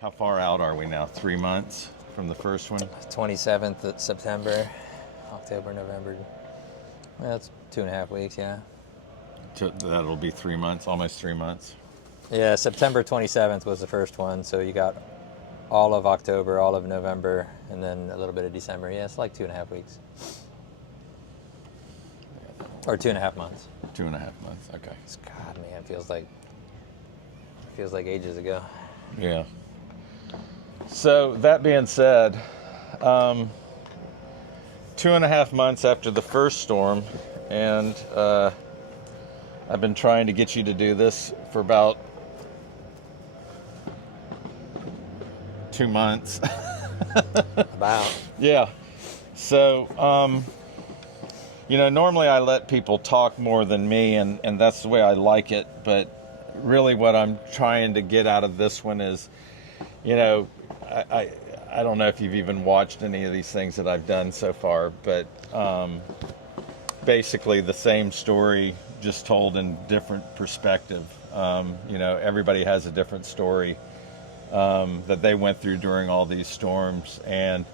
How far out are we now? 3 months from the first one? 27th of September, October, November. Well, that's 2.5 weeks, yeah. That'll be 3 months, almost 3 months. Yeah, September 27th was the first one, so you got all of October, all of November, and then a little bit of December. Yeah, it's like 2.5 weeks. Or 2.5 months. 2.5 months, okay. God, man, feels like ages ago. Yeah. So that being said, 2.5 months after the first storm, and I've been trying to get you to do this for about 2 months. About. Yeah. So, normally I let people talk more than me, and that's the way I like it. But really what I'm trying to get out of this one is, I don't know if you've even watched any of these things that I've done so far, but basically the same story, just told in different perspective. Everybody has a different story that they went through during all these storms. And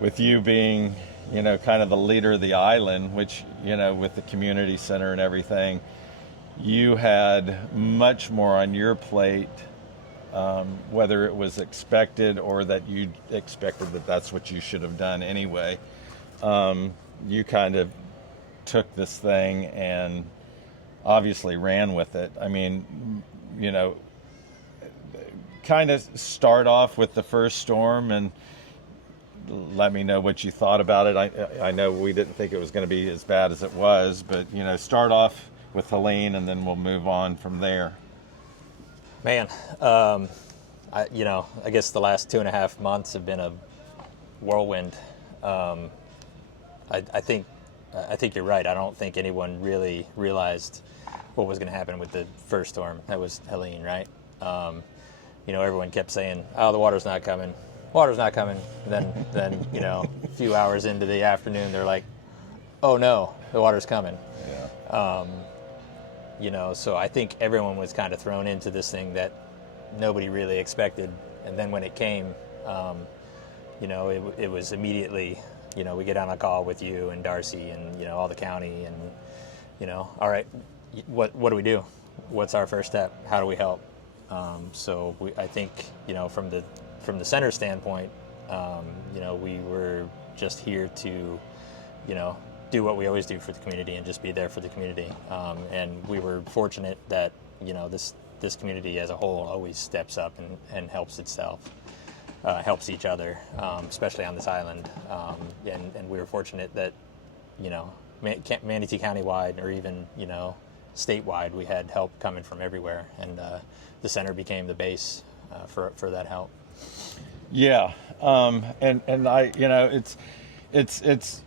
with you being, kind of the leader of the island, which, with the community center and everything, you had much more on your plate, whether it was expected or that you expected that that's what you should have done anyway. You kind of took this thing and obviously ran with it. I mean, kind of start off with the first storm and let me know what you thought about it. I know we didn't think it was going to be as bad as it was, but start off with Helene and then we'll move on from there. Man, I guess the last 2.5 months have been a whirlwind. I think you're right. I don't think anyone really realized what was going to happen with the first storm. That was Helene, right? Everyone kept saying, "Oh, the water's not coming. Water's not coming." Then a few hours into the afternoon, they're like, "Oh no, the water's coming." Yeah. So I think everyone was kind of thrown into this thing that nobody really expected. And then when it came, it was immediately, we get on a call with you and Darcy and, all the county and, all right, what do we do? What's our first step? How do we help? I think, from the center standpoint, we were just here to, do what we always do for the community and just be there for the community. And we were fortunate that, this community as a whole always steps up and helps itself, helps each other, especially on this island. And we were fortunate that, Manatee County-wide or even, statewide, we had help coming from everywhere. And the center became the base for that help. Yeah. And I, it's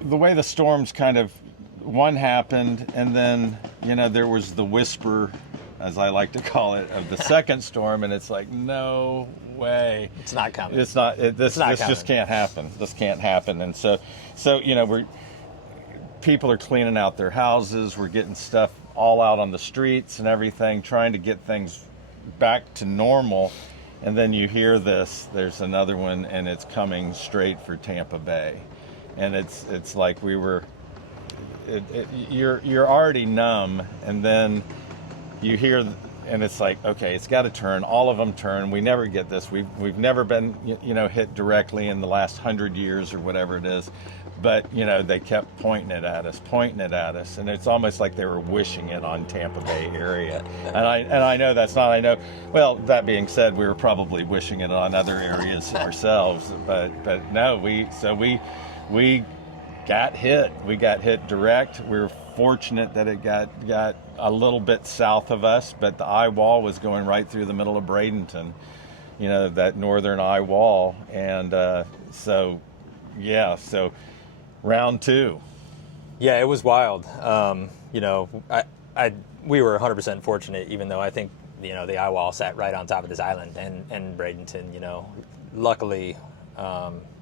the way the storms kind of, one happened, and then, there was the whisper, as I like to call it, of the second storm, and it's like, no way. It's not coming. It's not, this coming. just can't happen. This can't happen. And so, people are cleaning out their houses. We're getting stuff all out on the streets and everything, trying to get things back to normal. And then you hear this, there's another one, and it's coming straight for Tampa Bay. And it's like you're already numb, and then you hear, and it's like, okay, it's got to turn. All of them turn. We never get this. We've never been hit directly in the last 100 years or whatever it is, but they kept pointing it at us, and it's almost like they were wishing it on Tampa Bay area. And I know that's not. I know. Well, that being said, we were probably wishing it on other areas ourselves, but no, we got hit. We got hit direct. We were fortunate that it got a little bit south of us, but the eye wall was going right through the middle of Bradenton, that northern eye wall. And so round two. Yeah, it was wild. We were 100% fortunate, even though I think, the eye wall sat right on top of this island and Bradenton, luckily,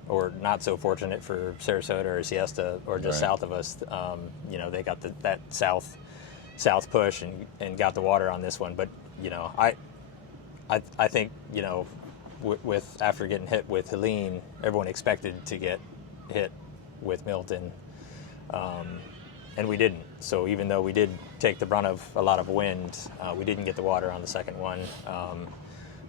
or not so fortunate for Sarasota or Siesta or just south of us, they got that south push and got the water on this one. But, I think, you know, with after getting hit with Helene, everyone expected to get hit with Milton, and we didn't. So even though we did take the brunt of a lot of wind, we didn't get the water on the second one.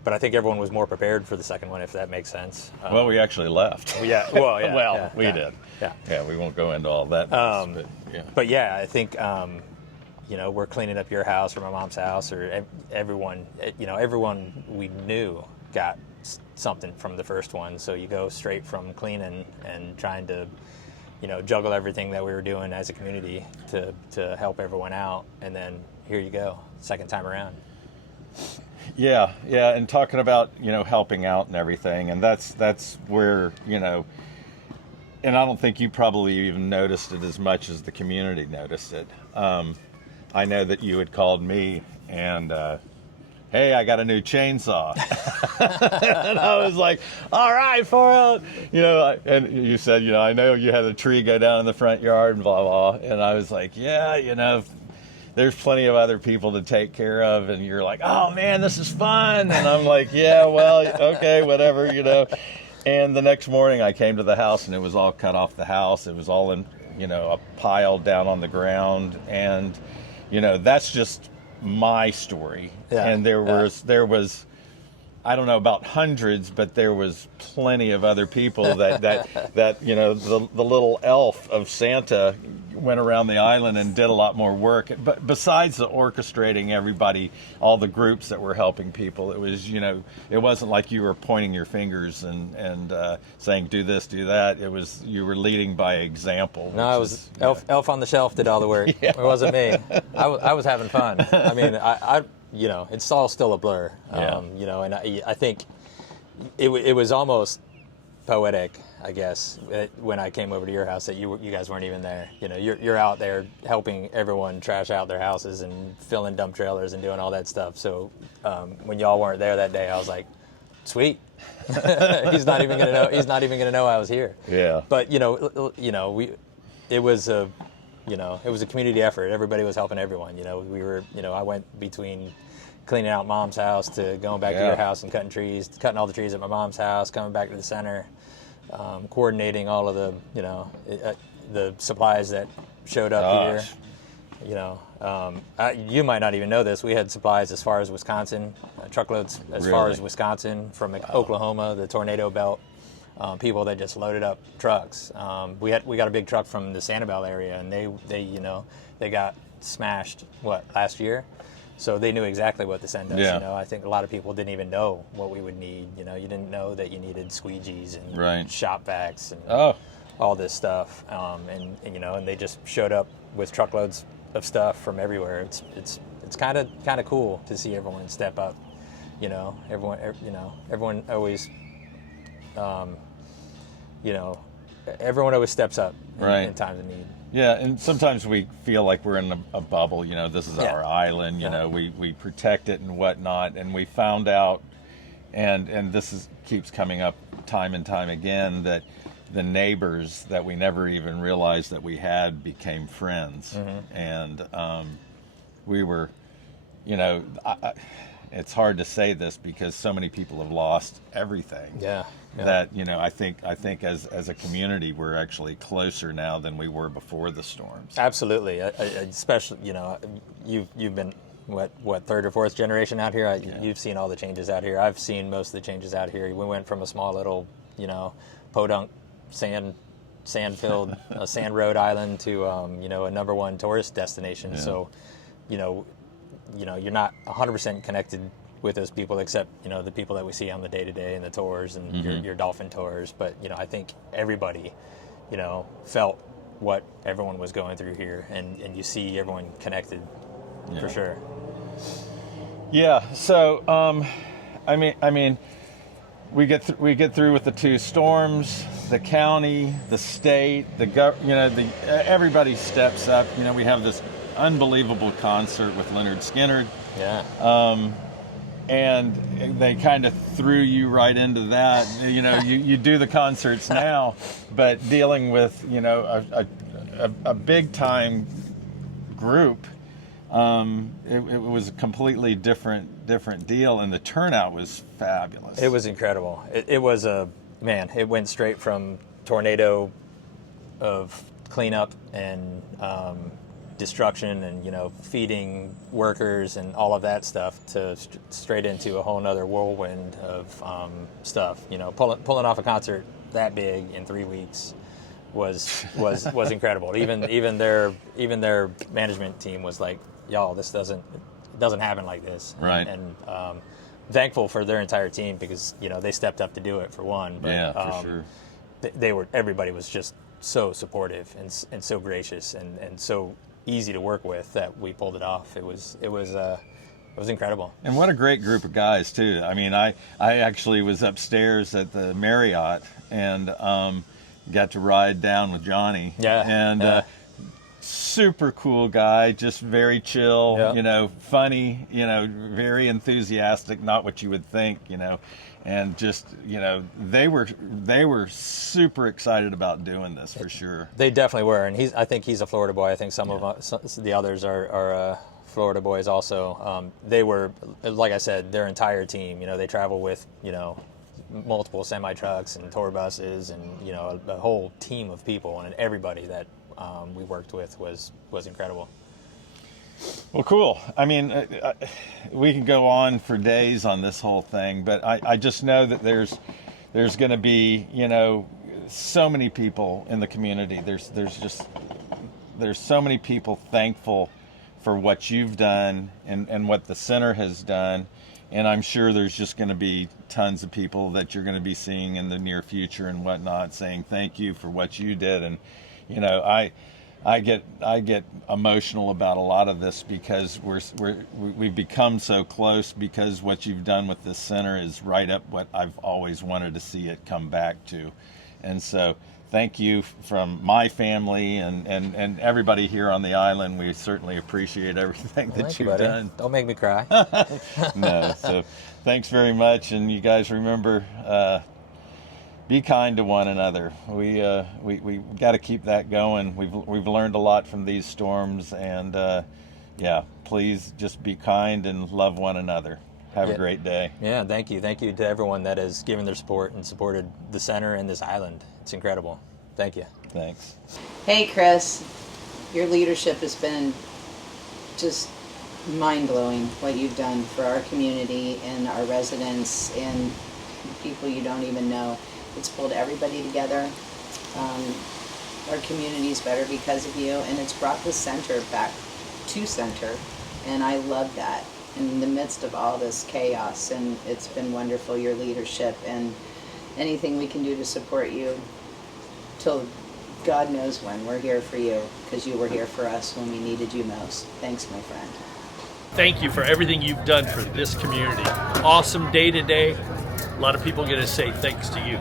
But I think everyone was more prepared for the second one, if that makes sense. Well, we actually left. Yeah. Well, yeah. Well, yeah, we yeah, did. Yeah. Yeah, we won't go into all that. But yeah. But yeah, I think, you know, we're cleaning up your house or my mom's house, or everyone, you know, everyone we knew got something from the first one. So you go straight from cleaning and trying to, you know, juggle everything that we were doing as a community to help everyone out. And then here you go, second time around. Yeah, and talking about, you know, helping out and everything, and that's where, you know, and I don't think you probably even noticed it as much as the community noticed it. I know that you had called me and, hey, I got a new chainsaw. And I was like, all right, for it. You know, and you said, you know, I know you had a tree go down in the front yard and blah, blah. And I was like, yeah, you know, there's plenty of other people to take care of. And you're like, oh, man, this is fun. And I'm like, yeah, well, okay, whatever, you know. And the next morning I came to the house and it was all cut off the house. It was all in, you know, a pile down on the ground. And, you know, that's just my story. Yeah, and there was I don't know about hundreds, but there was plenty of other people that you know, the little elf of Santa went around the island and did a lot more work. But besides the orchestrating everybody, all the groups that were helping people, it was, you know, it wasn't like you were pointing your fingers and saying do this, do that. It was, you were leading by example. No, it was elf on the shelf did all the work. Yeah. It wasn't me. I was having fun. I mean, I you know, it's all still a blur. Yeah. You know, and I think it was almost poetic, I guess, when I came over to your house that you guys weren't even there. You know, you're out there helping everyone trash out their houses and filling dump trailers and doing all that stuff. So when y'all weren't there that day, I was like, sweet. He's not even gonna know. He's not even gonna know I was here. Yeah. But it was a community effort. Everybody was helping everyone. You know, we were, you know, I went between cleaning out mom's house to going back to your house and cutting all the trees at my mom's house, coming back to the center, coordinating all of the, you know, the supplies that showed up here. You know, you might not even know this. We had supplies as far as Wisconsin, truckloads as far as Wisconsin, from Oklahoma, the tornado belt. People that just loaded up trucks. We got a big truck from the Sanibel area, and they got smashed last year, so they knew exactly what to send us. Yeah. You know, I think a lot of people didn't even know what we would need. You know, you didn't know that you needed squeegees and shop vacs and all this stuff. And you know, and they just showed up with truckloads of stuff from everywhere. It's kind of cool to see everyone step up. You know, everyone always. You know, everyone always steps up in times of need. Yeah, and sometimes we feel like we're in a bubble. You know, this is our island. You know, we protect it and whatnot. And we found out, and this keeps coming up time and time again, that the neighbors that we never even realized that we had became friends. Mm-hmm. And we were, you know, it's hard to say this because so many people have lost everything. Yeah. That, you know, I think as a community we're actually closer now than we were before the storms. Absolutely, especially, you know, you've been what third or fourth generation out here. You've seen all the changes out here. I've seen most of the changes out here. We went from a small little, you know, podunk sand-filled sand road island to you know, a #1 tourist destination. Yeah. So, you know, you're not 100% connected with those people, except, you know, the people that we see on the day-to-day and the tours and mm-hmm. your dolphin tours. But, you know, I think everybody, you know, felt what everyone was going through here, and you see everyone connected for sure. Yeah. So, I mean, we get through with the 2 storms, the county, the state, everybody steps up. You know, we have this unbelievable concert with Lynyrd Skynyrd. Yeah. And they kind of threw you right into that. You know, you do the concerts now, but dealing with, you know, a big time group it was a completely different deal, and the turnout was fabulous. It was incredible. It was it went straight from tornado of cleanup and destruction and, feeding workers and all of that stuff to straight into a whole nother whirlwind of stuff. Pulling off a concert that big in 3 weeks was incredible. Even their management team was like, y'all, this doesn't happen like this. Right. And thankful for their entire team because, they stepped up to do it for one. But, yeah, for sure. Everybody was just so supportive and so gracious and so easy to work with that we pulled it off. It was incredible. And what a great group of guys too. I mean, I actually was upstairs at the Marriott and got to ride down with Johnny. Yeah. And super cool guy, just very chill, yeah. Funny, very enthusiastic, not what you would think, and just, they were super excited about doing this for sure. They definitely were, and I think he's a Florida boy. I think some of the others are Florida boys also. They were, like I said, their entire team. They travel with multiple semi trucks and tour buses, and a whole team of people, and everybody that we worked with was incredible. Well, cool. I mean, we can go on for days on this whole thing, but I just know that there's going to be, so many people in the community. There's so many people thankful for what you've done and what the center has done. And I'm sure there's just going to be tons of people that you're going to be seeing in the near future and whatnot saying thank you for what you did. And, I get emotional about a lot of this because we've become so close because what you've done with this center is right up what I've always wanted to see it come back to. And so thank you from my family and everybody here on the island. We certainly appreciate everything that you've done. Don't make me cry. No, so thanks very much. And you guys remember, be kind to one another. We got to keep that going. We've learned a lot from these storms, and please just be kind and love one another. Have a great day. Yeah, thank you to everyone that has given their support and supported the center and this island. It's incredible. Thank you. Thanks. Hey, Chris, your leadership has been just mind-blowing. What you've done for our community and our residents and people you don't even know. It's pulled everybody together. Our community is better because of you, and it's brought the center back to center, and I love that in the midst of all this chaos. And it's been wonderful, your leadership, and anything we can do to support you till God knows when. We're here for you because you were here for us when we needed you most. Thanks, my friend. Thank you for everything you've done for this community. Awesome day today. A lot of people are going to say thanks to you.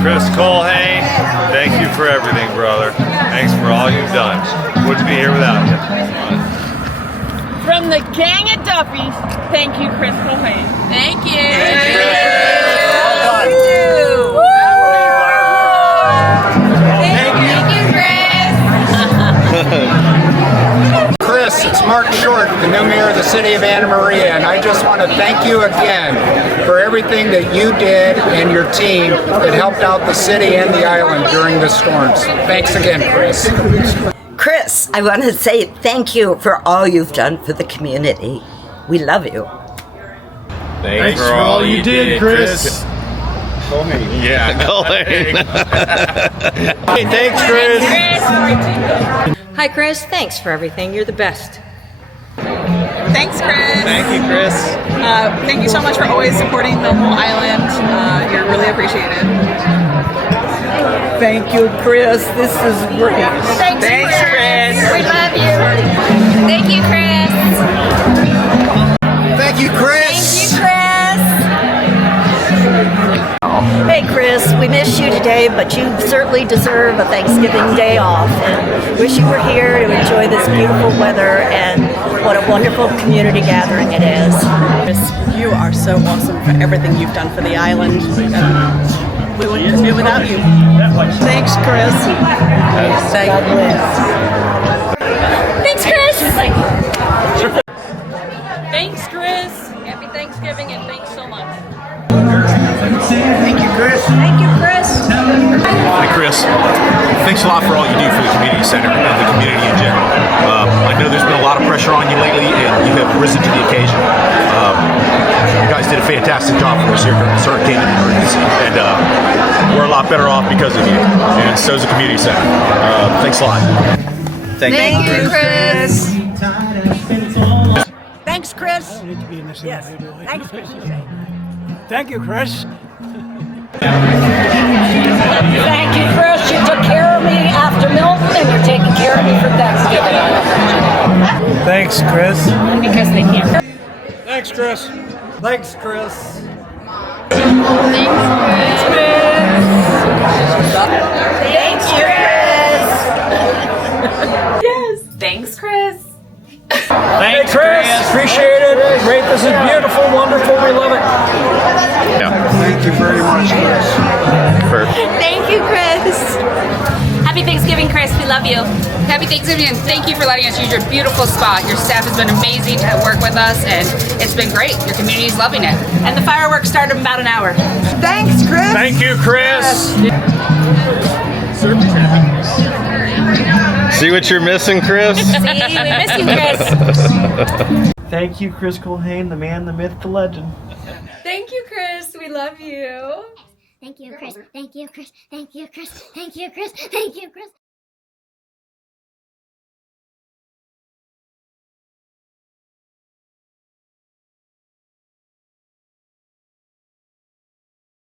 Chris Culhane, thank you for everything, brother. Thanks for all you've done. Wouldn't be here without you. From the gang at Duffy's, thank you, Chris Culhane. Thank you. Thank you. Chris, it's Mark Short, the new mayor of the city of Anna Maria, and I just want to thank you again for everything that you did and your team that helped out the city and the island during the storms. Thanks again, Chris. Chris, I want to say thank you for all you've done for the community. We love you. Thanks for all you did, Chris. Culhane. Yeah, Culhane. Hey, thanks, Chris. Hi, Chris. Thanks for everything. You're the best. Thanks, Chris. Thank you, Chris. Thank you so much for always supporting the whole island. You're really appreciated. Thank you, Chris. This is great. Thanks, Chris. We love you. Thank you, Chris. Thank you, Chris. Thank you, Chris. Hey, Chris, we miss you today, but you certainly deserve a Thanksgiving day off. And wish you were here to enjoy this beautiful weather and what a wonderful community gathering it is. Chris, you are so awesome for everything you've done for the island. We wouldn't do it without you. Thanks, Chris. God bless. Thanks, Chris. Thanks, Chris. Happy Thanksgiving and thanks so much. Thank you, Chris. Thank you, Chris. Hi, Chris. Thanks a lot for all you do for the community center and the community in general. I know there's been a lot of pressure on you lately, and you have risen to the occasion. You guys did a fantastic job for us here during this hurricane emergency, and we're a lot better off because of you, and so is the community center. Thanks a lot. Thank you, Chris. Thanks, Chris. Yes. Thanks, Chris. Thank you, Chris. Thank you, Chris. You took care of me after Milton, and you're taking care of me for Thanksgiving. Thanks, Chris. Because they can't. Thanks, Chris. Thanks, Chris. Thanks, Chris. Thanks, Chris. Yes. Thanks, Chris. Thanks, Chris. Appreciate it. Great. This is beautiful, wonderful. We love it. Thank you very much, Chris. Thank you, Chris. Happy Thanksgiving, Chris. We love you. Happy Thanksgiving, and thank you for letting us use your beautiful spot. Your staff has been amazing to work with us, and it's been great. Your community is loving it. And the fireworks start in about an hour. Thanks, Chris. Thank you, Chris. See what you're missing, Chris? See, we miss you, Chris. Thank you, Chris Culhane, the man, the myth, the legend. Thank you, Chris. We love you. Thank you, Chris. Thank you, Chris. Thank you, Chris. Thank you, Chris. Thank you, Chris.